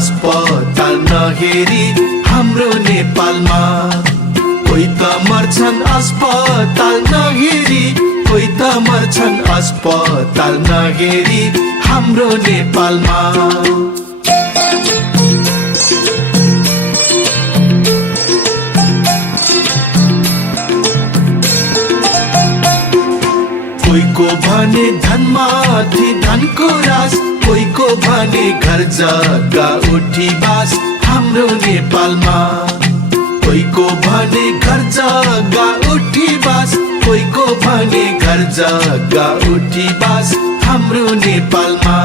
अस्पताल नहेरी हाम्रो नेपालमा। कोही त मर्छन् अस्पताल नहेरी, कोही त मर्छन् अस्पताल नहेरी हाम्रो नेपालमा। कोहीको भने धनमाथि धनको रास, कोहीको भने घर जग्गा उठी बास हाम्रो नेपालमा। कोहीको भने घर जग्गा उठी बास, कोहीको भने घर जग्गा उठी बास हाम्रो नेपालमा।